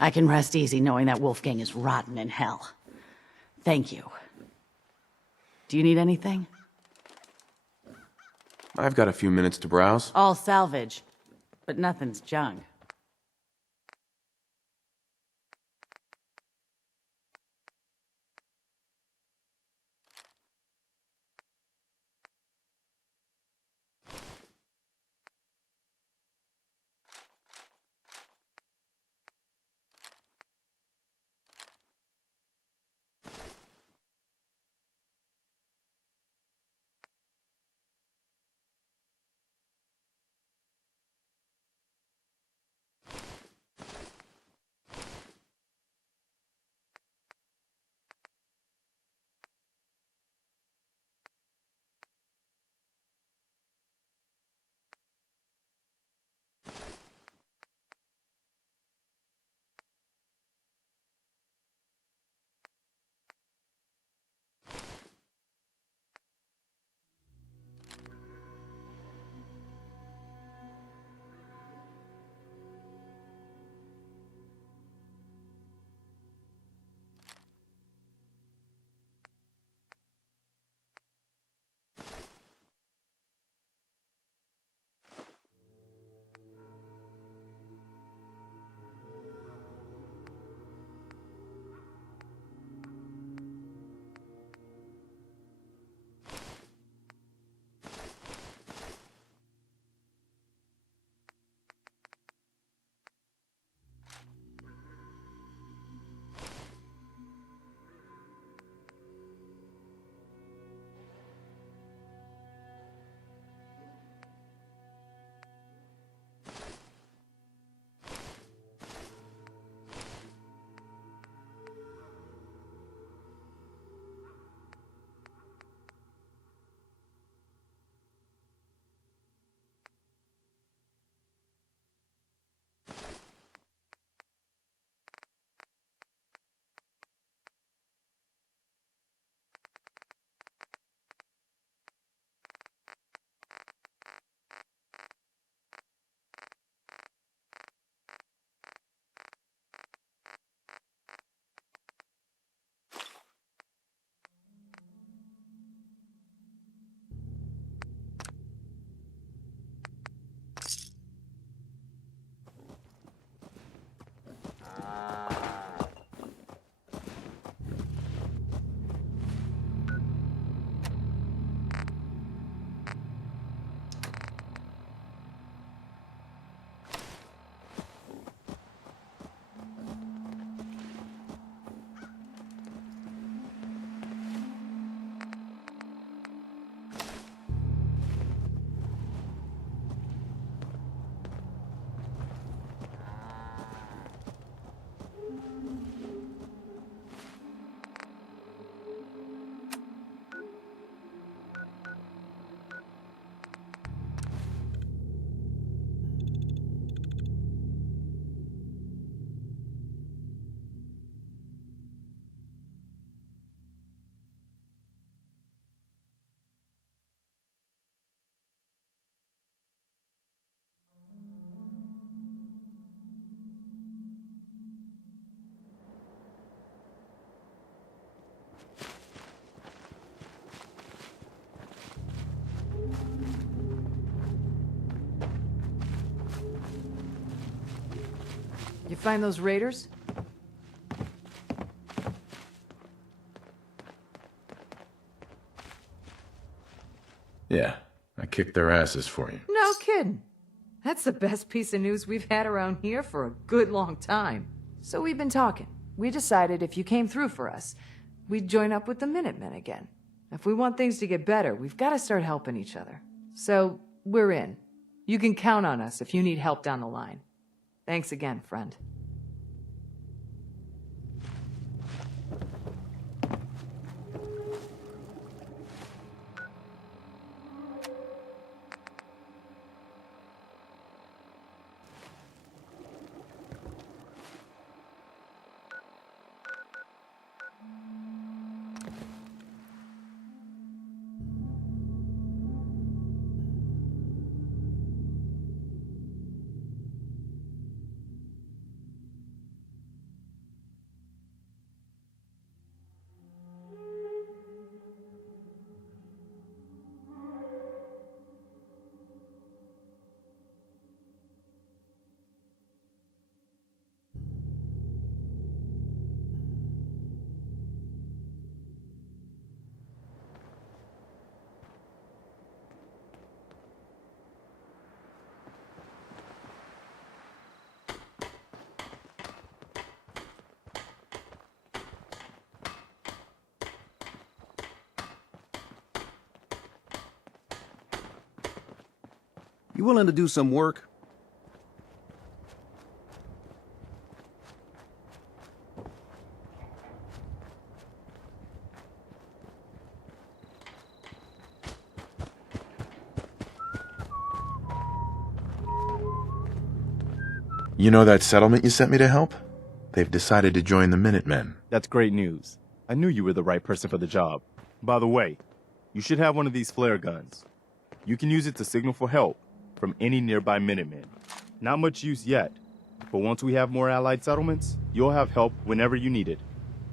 I can rest easy knowing that Wolfgang is rotten in hell. Thank you. Do you need anything? I've got a few minutes to browse. All salvage, but nothing's junk. You find those raiders? Yeah, I kicked their asses for you. No kidding. That's the best piece of news we've had around here for a good long time. So we've been talking. We decided if you came through for us, we'd join up with the Minutemen again. If we want things to get better, we've got to start helping each other. So, we're in. You can count on us if you need help down the line. Thanks again, friend. You willing to do some work? You know that settlement you sent me to help? They've decided to join the Minutemen. That's great news. I knew you were the right person for the job. By the way, you should have one of these flare guns. You can use it to signal for help from any nearby Minutemen. Not much use yet, but once we have more allied settlements, you'll have help whenever you need it.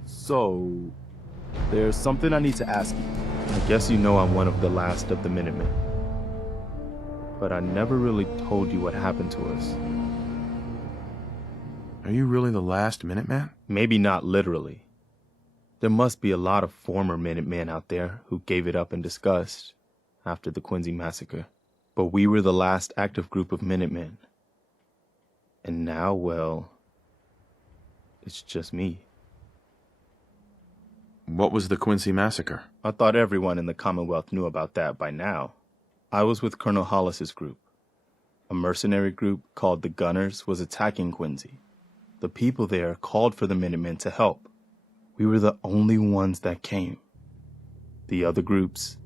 So, there's something I need to ask you. I guess you know I'm one of the last of the Minutemen. But I never really told you what happened to us. Are you really the last Minuteman? Maybe not literally. There must be a lot of former Minutemen out there who gave it up in disgust after the Quincy massacre. But we were the last active group of Minutemen. And now, well, it's just me. What was the Quincy massacre? I thought everyone in the Commonwealth knew about that by now. I was with Colonel Hollis's group. A mercenary group called the Gunners was attacking Quincy. The people there called for the Minutemen to help. We were the only ones that came. The other groups,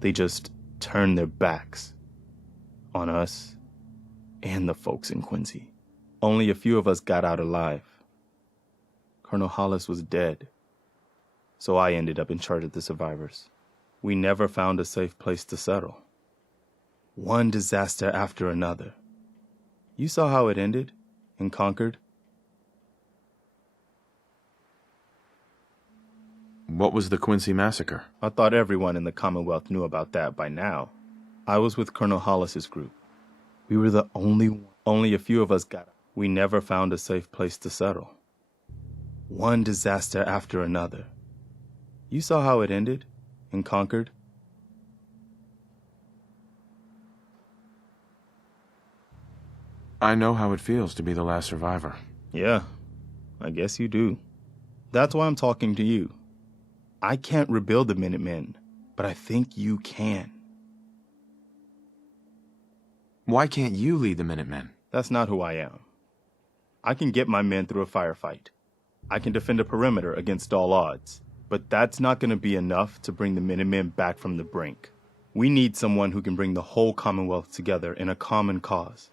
they just turned their backs on us and the folks in Quincy. Only a few of us got out alive. Colonel Hollis was dead, so I ended up in charge of the survivors. We never found a safe place to settle. One disaster after another. You saw how it ended in Concord? What was the Quincy massacre? I thought everyone in the Commonwealth knew about that by now. I was with Colonel Hollis's group. We were the only a few of us got out. We never found a safe place to settle. One disaster after another. You saw how it ended in Concord? I know how it feels to be the last survivor. Yeah, I guess you do. That's why I'm talking to you. I can't rebuild the Minutemen, but I think you can. Why can't you lead the Minutemen? That's not who I am. I can get my men through a firefight. I can defend a perimeter against all odds. But that's not going to be enough to bring the Minutemen back from the brink. We need someone who can bring the whole Commonwealth together in a common cause.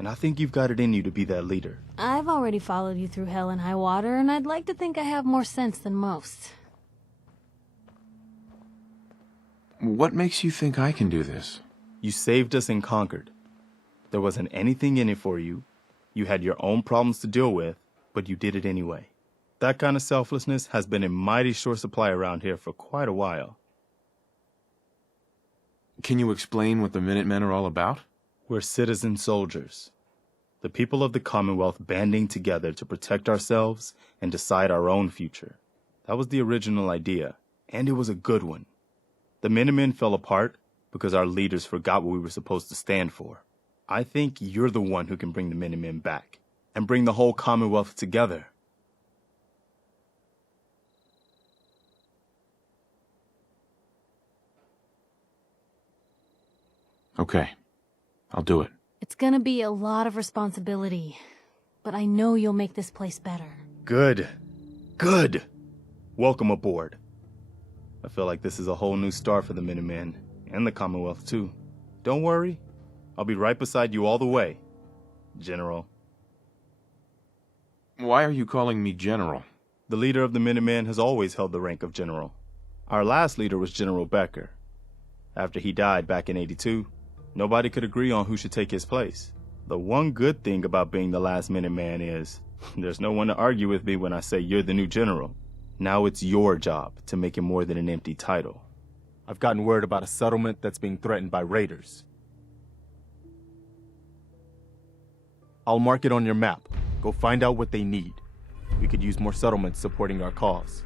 And I think you've got it in you to be that leader. I've already followed you through hell and high water, and I'd like to think I have more sense than most. What makes you think I can do this? You saved us in Concord. There wasn't anything in it for you. You had your own problems to deal with, but you did it anyway. That kind of selflessness has been in mighty short supply around here for quite a while. Can you explain what the Minutemen are all about? We're citizen soldiers. The people of the Commonwealth banding together to protect ourselves and decide our own future. That was the original idea, and it was a good one. The Minutemen fell apart because our leaders forgot what we were supposed to stand for. I think you're the one who can bring the Minutemen back and bring the whole Commonwealth together. Okay, I'll do it. It's gonna be a lot of responsibility, but I know you'll make this place better. Good. Good. Welcome aboard. I feel like this is a whole new start for the Minutemen, and the Commonwealth too. Don't worry, I'll be right beside you all the way, General. Why are you calling me General? The leader of the Minutemen has always held the rank of General. Our last leader was General Becker. After he died back in '82, nobody could agree on who should take his place. The one good thing about being the last Minuteman is, there's no one to argue with me when I say you're the new general. Now it's your job to make it more than an empty title. I've gotten word about a settlement that's being threatened by raiders. I'll mark it on your map. Go find out what they need. We could use more settlements supporting our cause.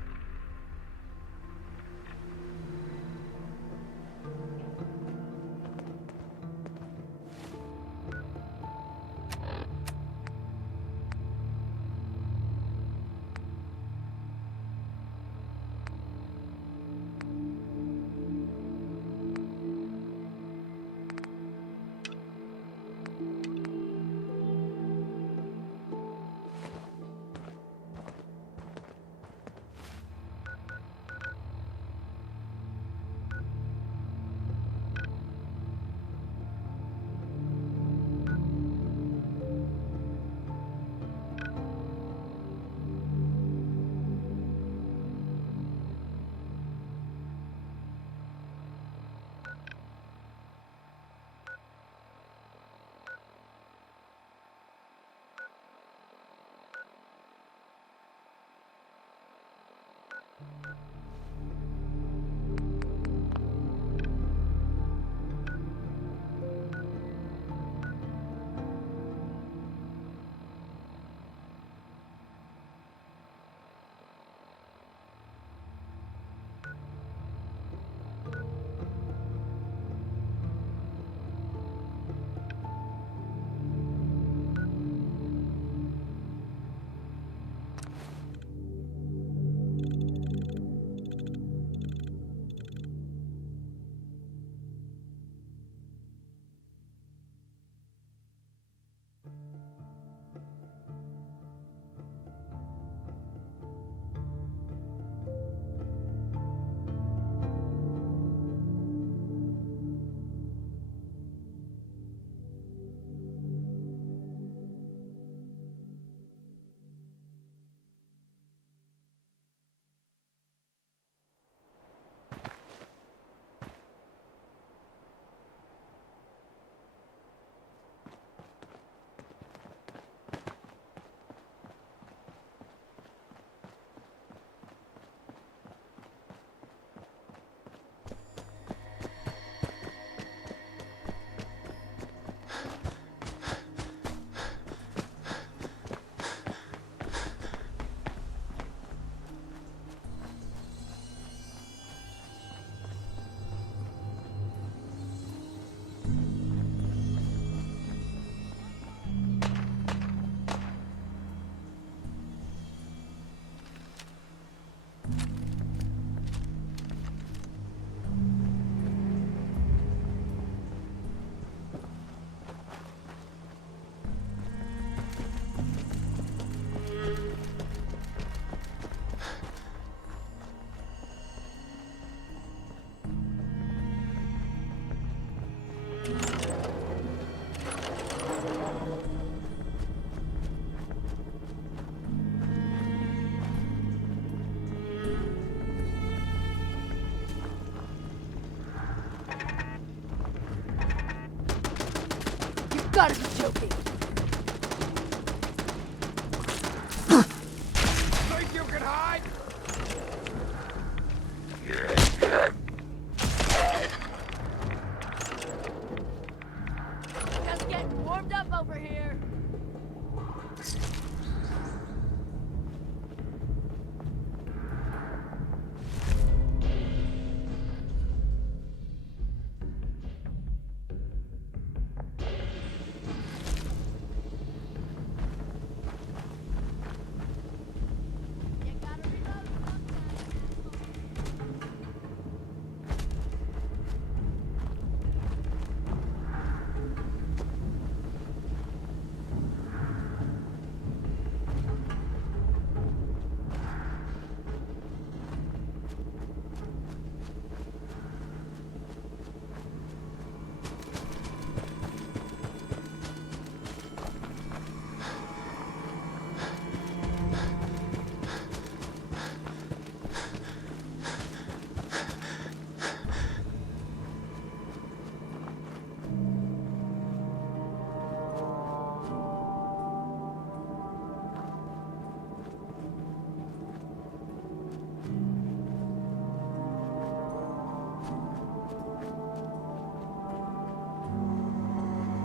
Gotta be joking. Think you can hide? Just getting warmed up over here. You gotta reload sometime.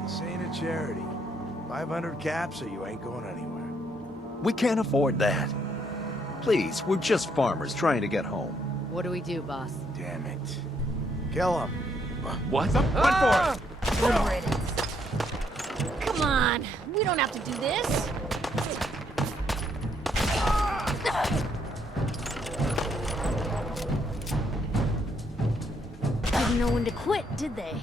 This ain't a charity. 500 caps or you ain't going anywhere. We can't afford that. Please, we're just farmers trying to get home. What do we do, boss? Damn it. Kill him. What? Run for it! Good riddance. Come on, we don't have to do this. Didn't know when to quit, did they?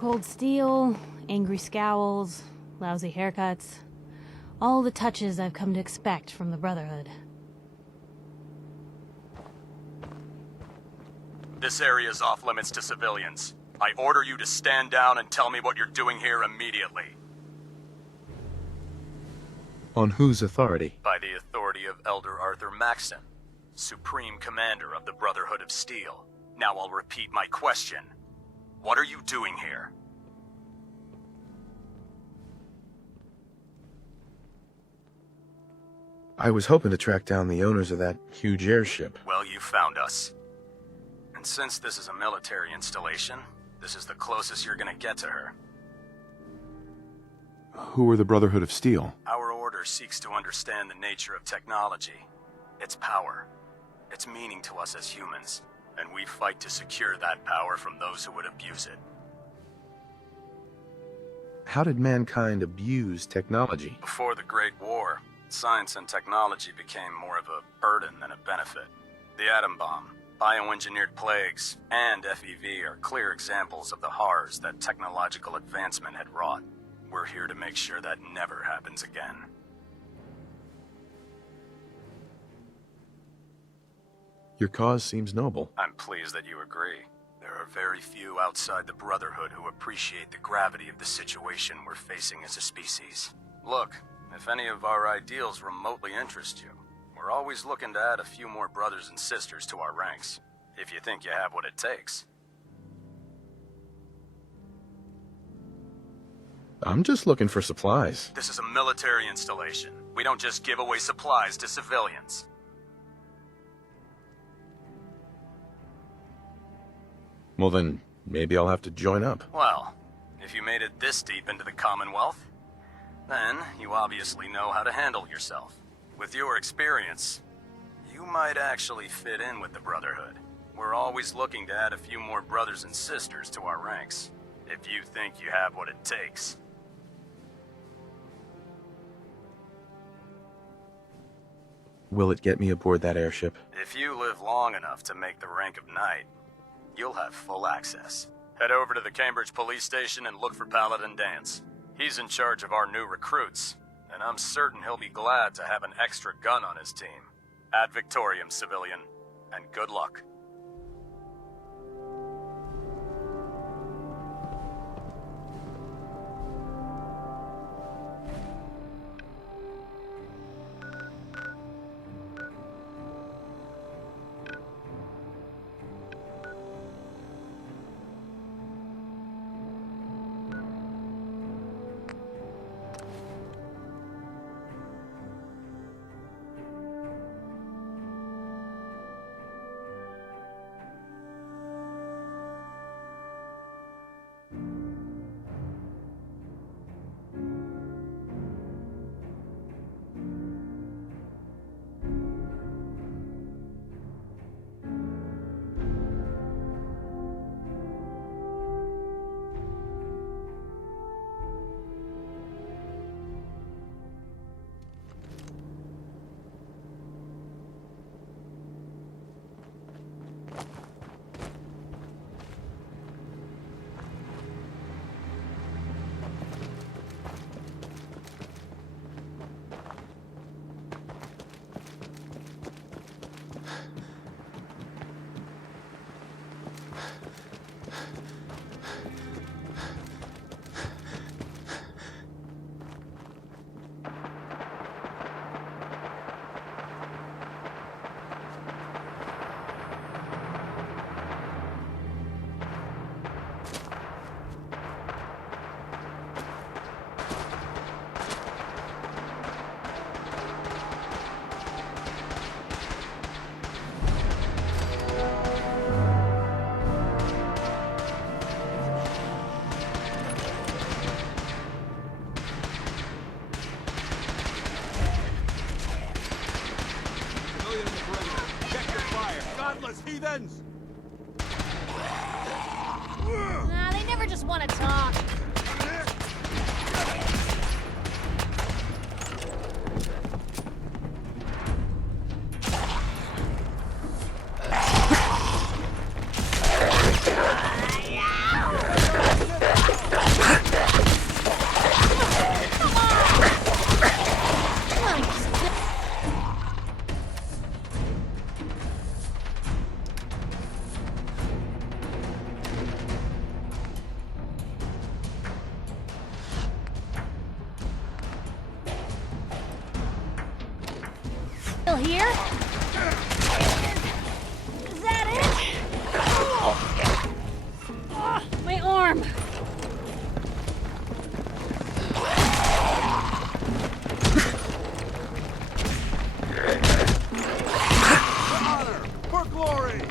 Cold steel, angry scowls, lousy haircuts. All the touches I've come to expect from the Brotherhood. This area is off limits to civilians. I order you to stand down and tell me what you're doing here immediately. On whose authority? By the authority of Elder Arthur Maxson, Supreme Commander of the Brotherhood of Steel. Now I'll repeat my question. What are you doing here? I was hoping to track down the owners of that huge airship. Well, you found us. And since this is a military installation, this is the closest you're gonna get to her. Who are the Brotherhood of Steel? Our order seeks to understand the nature of technology, its power, its meaning to us as humans, and we fight to secure that power from those who would abuse it. How did mankind abuse technology? Before the Great War, science and technology became more of a burden than a benefit. The atom bomb, bioengineered plagues, and FEV are clear examples of the horrors that technological advancement had wrought. We're here to make sure that never happens again. Your cause seems noble. I'm pleased that you agree. There are very few outside the Brotherhood who appreciate the gravity of the situation we're facing as a species. Look, if any of our ideals remotely interest you, we're always looking to add a few more brothers and sisters to our ranks, if you think you have what it takes. I'm just looking for supplies. This is a military installation. We don't just give away supplies to civilians. Well then, maybe I'll have to join up. Well, if you made it this deep into the Commonwealth, then you obviously know how to handle yourself. With your experience, you might actually fit in with the Brotherhood. We're always looking to add a few more brothers and sisters to our ranks, if you think you have what it takes. Will it get me aboard that airship? If you live long enough to make the rank of knight, you'll have full access. Head over to the Cambridge police station and look for Paladin Dance. He's in charge of our new recruits, and I'm certain he'll be glad to have an extra gun on his team. Ad Victoriam, civilian, and good luck. Heathens! Nah, they never just want to talk. Still here? Is that it? Ah, my arm! For glory!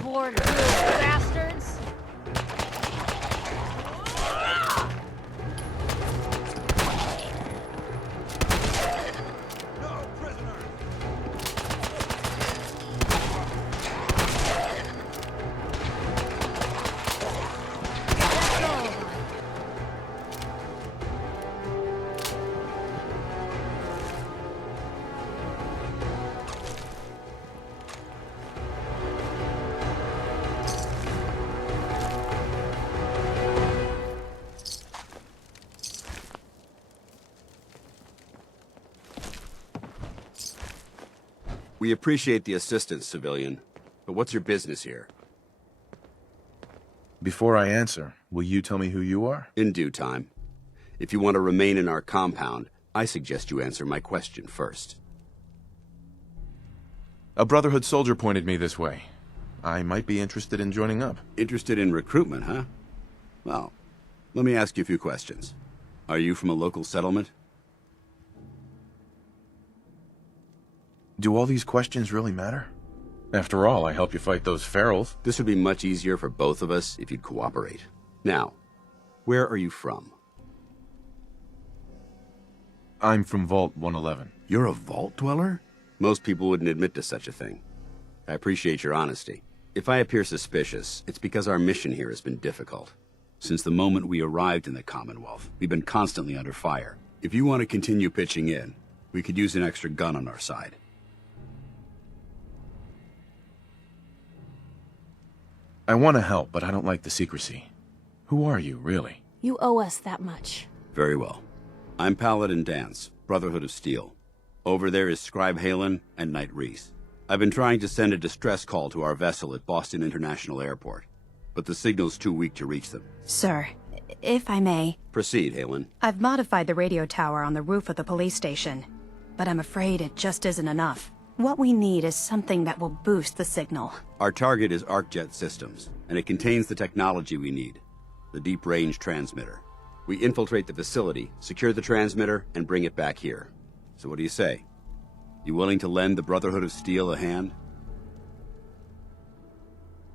Poor good bastards! No prisoners! We appreciate the assistance, civilian. But what's your business here? Before I answer, will you tell me who you are? In due time. If you want to remain in our compound, I suggest you answer my question first. A Brotherhood soldier pointed me this way. I might be interested in joining up. Interested in recruitment, huh? Well, let me ask you a few questions. Are you from a local settlement? Do all these questions really matter? After all, I help you fight those ferals. This would be much easier for both of us if you'd cooperate. Now, where are you from? I'm from Vault 111. You're a vault dweller? Most people wouldn't admit to such a thing. I appreciate your honesty. If I appear suspicious, it's because our mission here has been difficult. Since the moment we arrived in the Commonwealth, we've been constantly under fire. If you want to continue pitching in, we could use an extra gun on our side. I want to help, but I don't like the secrecy. Who are you, really? You owe us that much. Very well. I'm Paladin Dance, Brotherhood of Steel. Over there is Scribe Halen and Knight Reese. I've been trying to send a distress call to our vessel at Boston International Airport, but the signal's too weak to reach them. Sir, if I may, Proceed, Halen. I've modified the radio tower on the roof of the police station, but I'm afraid it just isn't enough. What we need is something that will boost the signal. Our target is ArcJet Systems, and it contains the technology we need, the deep-range transmitter. We infiltrate the facility, secure the transmitter, and bring it back here. So what do you say? You willing to lend the Brotherhood of Steel a hand?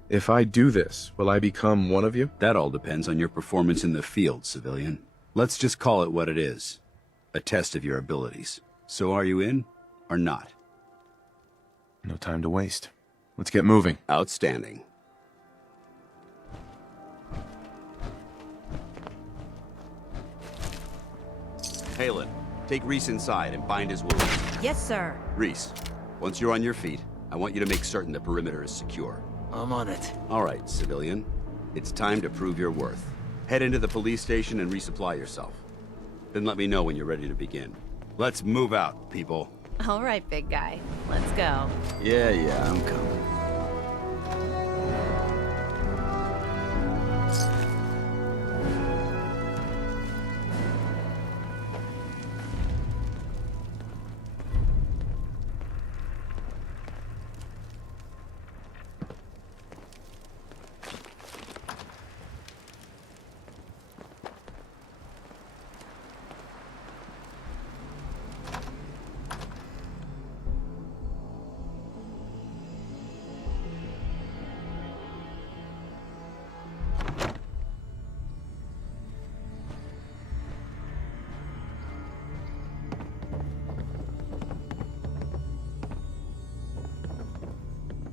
If I do this, will I become one of you? That all depends on your performance in the field, civilian. Let's just call it what it is. A test of your abilities. So are you in, or not? No time to waste. Let's get moving. Outstanding. Halen, take Reese inside and bind his wounds. Yes, sir. Reese, once you're on your feet, I want you to make certain the perimeter is secure. I'm on it. All right, civilian. It's time to prove your worth. Head into the police station and resupply yourself. Then let me know when you're ready to begin. Let's move out, people. All right, big guy. Let's go. Yeah, I'm coming.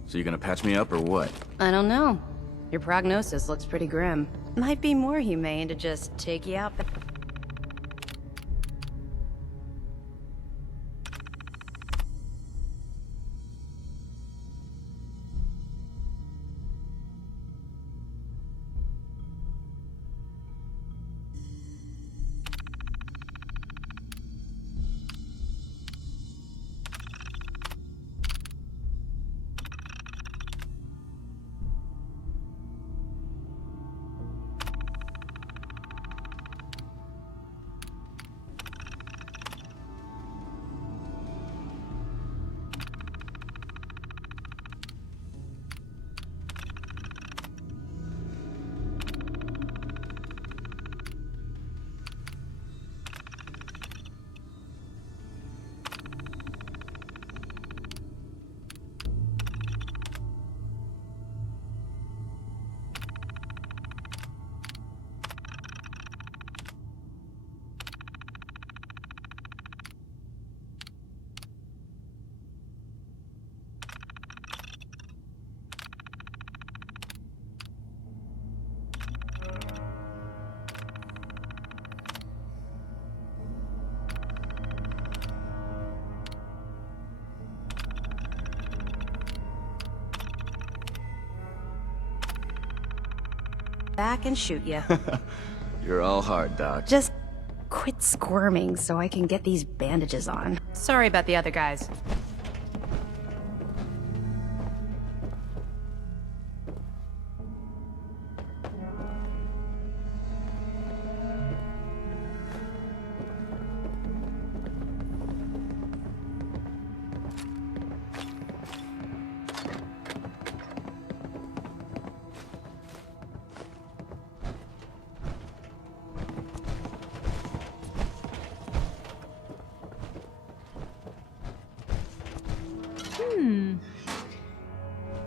So you gonna patch me up or what? I don't know. Your prognosis looks pretty grim. Might be more humane to just take you out. back and shoot you. You're all hard, Doc. Just quit squirming so I can get these bandages on. Sorry about the other guys.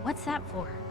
What's that for?